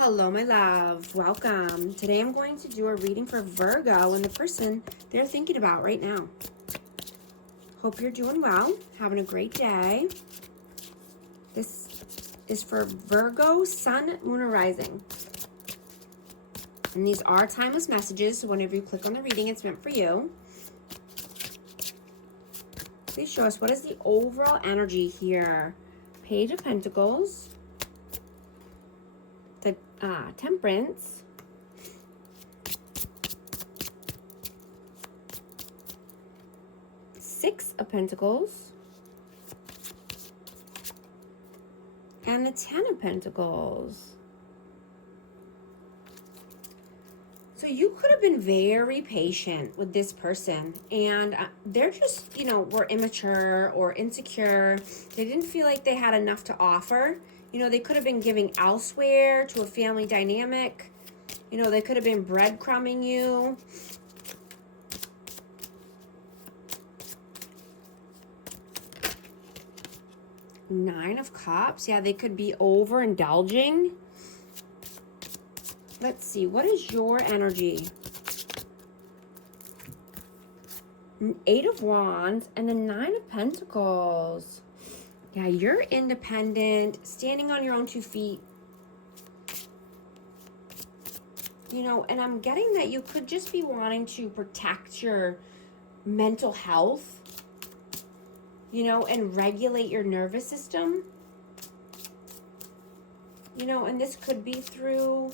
Hello, my love. Welcome. Today I'm going to do a reading for Virgo and the person they're thinking about right now. Hope you're doing well, having a great day. This is for Virgo, Sun, Moon, or Rising. And these are timeless messages, so whenever you click on the reading, it's meant for you. Please show us, what is the overall energy here? Page of Pentacles. The Temperance. Six of Pentacles. And the Ten of Pentacles. So you could have been very patient with this person, and they're just, were immature or insecure. They didn't feel like they had enough to offer. They could have been giving elsewhere to a family dynamic. They could have been breadcrumbing you. Nine of Cups. Yeah, they could be overindulging. Let's see, what is your energy? Eight of Wands and the Nine of Pentacles. Yeah, you're independent, standing on your own 2 feet. And I'm getting that you could just be wanting to protect your mental health, and regulate your nervous system. And this could be through,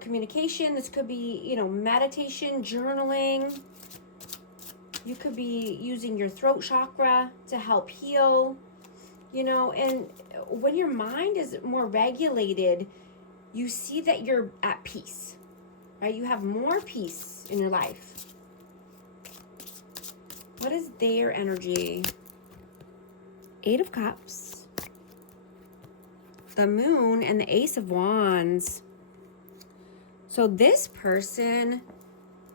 communication. This could be, meditation, journaling. You could be using your throat chakra to help heal, and when your mind is more regulated, you see that you're at peace, right? You have more peace in your life. What is their energy? Eight of Cups, the Moon, and the Ace of Wands. So this person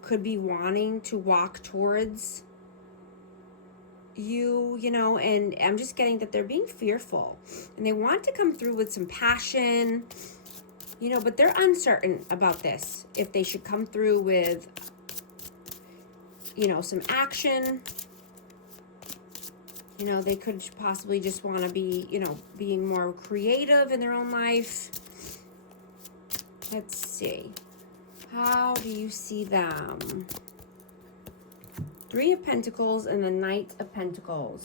could be wanting to walk towards you, and I'm just getting that they're being fearful, and they want to come through with some passion, but they're uncertain about this, if they should come through with, some action. They could possibly just want to be, being more creative in their own life. Let's see. How do you see them? Three of Pentacles and the Knight of Pentacles.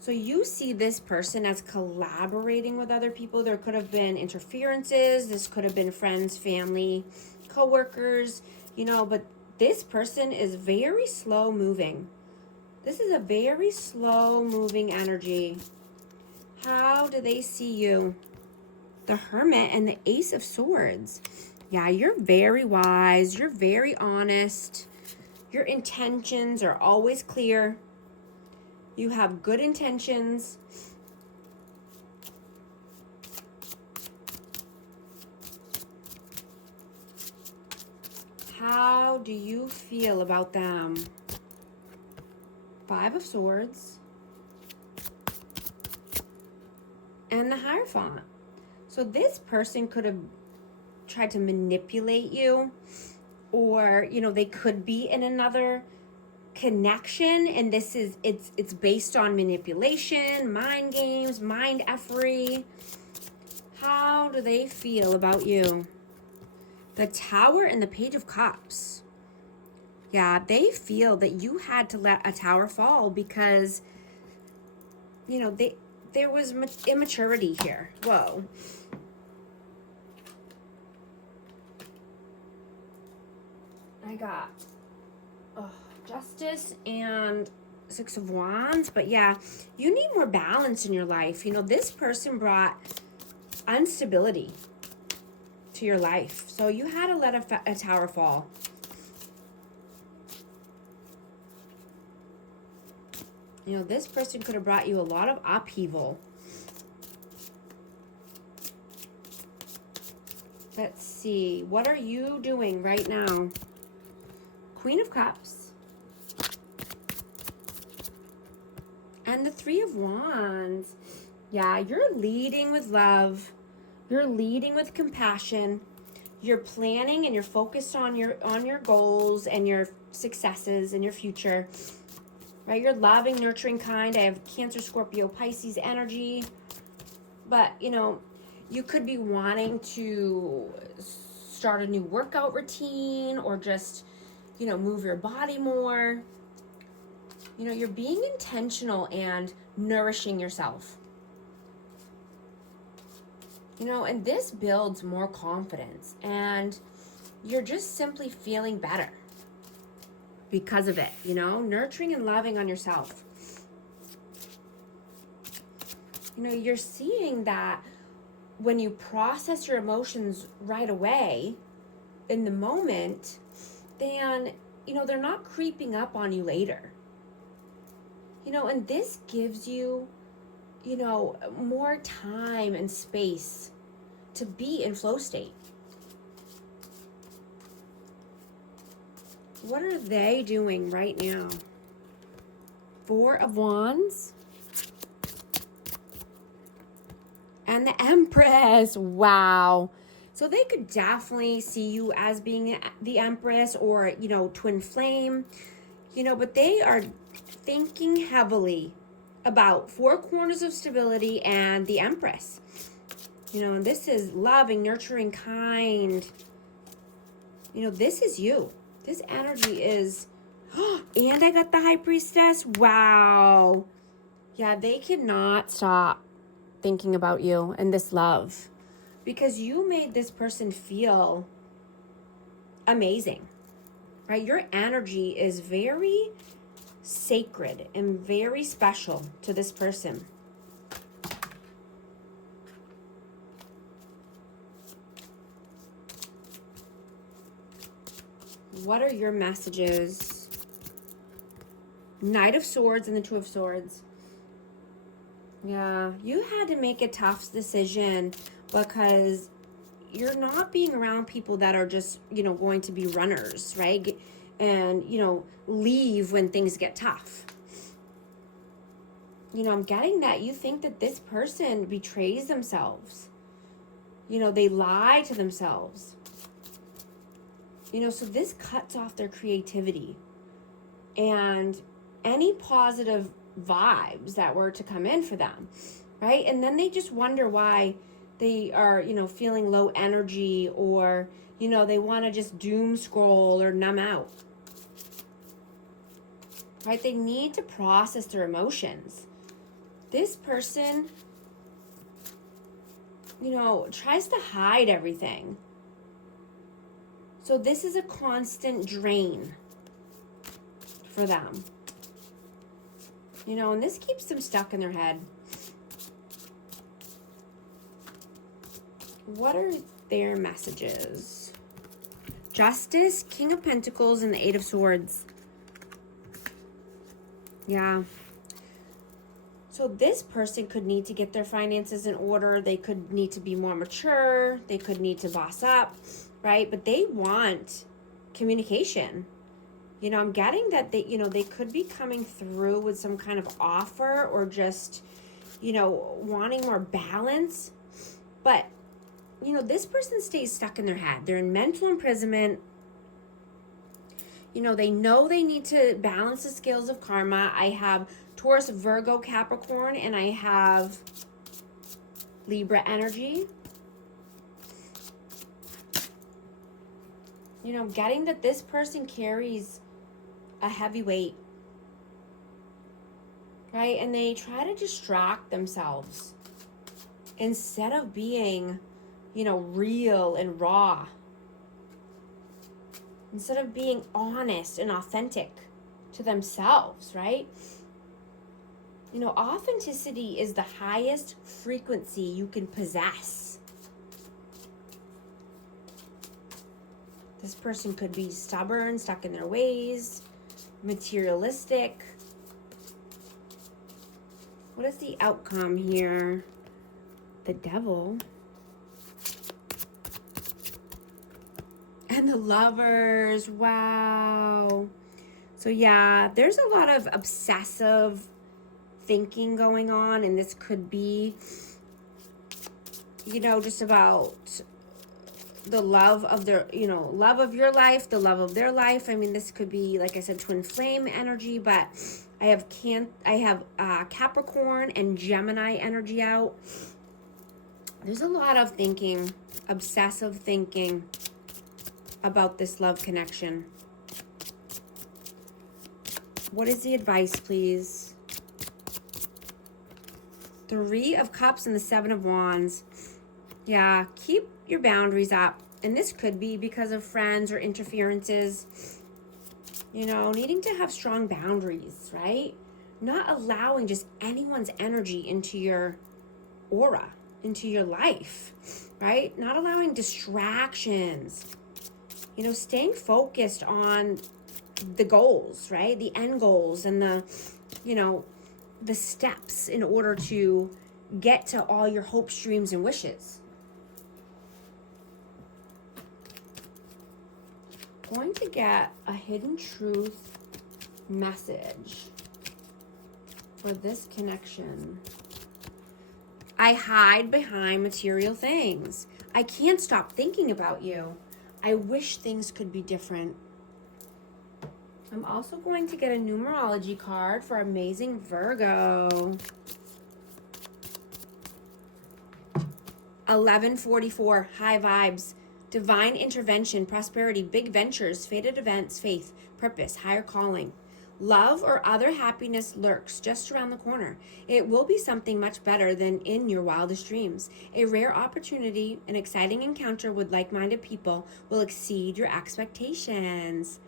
So you see this person as collaborating with other people. There could have been interferences. This could have been friends, family, co-workers, but this person is very slow moving. This is a very slow moving energy. How do they see you? The Hermit and the Ace of Swords. Yeah, you're very wise. You're very honest. Your intentions are always clear. You have good intentions. How do you feel about them? Five of Swords. And the Hierophant. So this person could have tried to manipulate you, or they could be in another connection, and this is it's based on manipulation, mind games, mind effery. How do they feel about you? The Tower and the Page of Cups. Yeah, they feel that you had to let a tower fall because there was immaturity here. Whoa. I got Justice and Six of Wands. But yeah, you need more balance in your life. This person brought instability to your life. So you had to let a tower fall. This person could have brought you a lot of upheaval. Let's see. What are you doing right now? Queen of Cups. And the Three of Wands. Yeah, you're leading with love. You're leading with compassion. You're planning and you're focused on your goals and your successes and your future. Right? You're loving, nurturing, kind. I have Cancer, Scorpio, Pisces energy. But, you know, you could be wanting to start a new workout routine or just, you know, move your body more. You know, you're being intentional and nourishing yourself. You know, and this builds more confidence and you're just simply feeling better because of it, you know, nurturing and loving on yourself. You know, you're seeing that when you process your emotions right away in the moment, then, you know, they're not creeping up on you later. You know, and this gives you, you know, more time and space to be in flow state. What are they doing right now? Four of Wands. And the Empress. Wow. So they could definitely see you as being the Empress or, you know, twin flame. You know, but they are thinking heavily about four corners of stability and the Empress. You know, and this is loving, nurturing, kind. You know, this is you. This energy is, and I got the High Priestess. Wow. Yeah, they cannot stop thinking about you and this love because you made this person feel amazing, right? Your energy is very sacred and very special to this person. What are your messages? Knight of Swords and the Two of Swords. Yeah, you had to make a tough decision because you're not being around people that are just, you know, going to be runners, right? And, you know, leave when things get tough. You know, I'm getting that you think that this person betrays themselves. You know, they lie to themselves. You know, so this cuts off their creativity and any positive vibes that were to come in for them, right? And then they just wonder why they are, you know, feeling low energy or, you know, they want to just doom scroll or numb out, right? They need to process their emotions. This person, you know, tries to hide everything. So this is a constant drain for them. You know, and this keeps them stuck in their head. What are their messages? Justice, King of Pentacles, and the Eight of Swords. Yeah. So this person could need to get their finances in order. They could need to be more mature. They could need to boss up, right? But they want communication. You know, I'm getting that they, you know, they could be coming through with some kind of offer or just, you know, wanting more balance. But, you know, this person stays stuck in their head. They're in mental imprisonment. You know they need to balance the scales of karma. I have Taurus, Virgo, Capricorn, and I have Libra energy. You know, getting that this person carries a heavy weight, right? And they try to distract themselves instead of being, you know, real and raw. Instead of being honest and authentic to themselves, right? You know, authenticity is the highest frequency you can possess. This person could be stubborn, stuck in their ways, materialistic. What is the outcome here? The Devil. And the Lovers. Wow. So yeah, there's a lot of obsessive thinking going on, and this could be, just about the love of their, love of your life, the love of their life. I mean, this could be, like I said, twin flame energy, but I have Capricorn and Gemini energy out. There's a lot of thinking, obsessive thinking about this love connection. What is the advice, please? 3 of Cups and the 7 of Wands. Yeah, keep your boundaries up. And this could be because of friends or interferences. Needing to have strong boundaries, right? Not allowing just anyone's energy into your aura, into your life, right? Not allowing distractions. Staying focused on the goals, right? The end goals and the steps in order to get to all your hopes, dreams, and wishes. Going to get a hidden truth message for this connection. I hide behind material things. I can't stop thinking about you. I wish things could be different. I'm also going to get a numerology card for amazing Virgo. 1144, high vibes, divine intervention, prosperity, big ventures, fated events, faith, purpose, higher calling. Love or other happiness lurks just around the corner. It will be something much better than in your wildest dreams. A rare opportunity, an exciting encounter with like-minded people will exceed your expectations.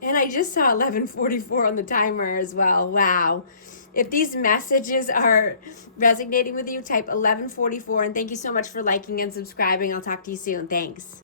And I just saw 1144 on the timer as well. Wow. If these messages are resonating with you, type 1144. And thank you so much for liking and subscribing. I'll talk to you soon. Thanks.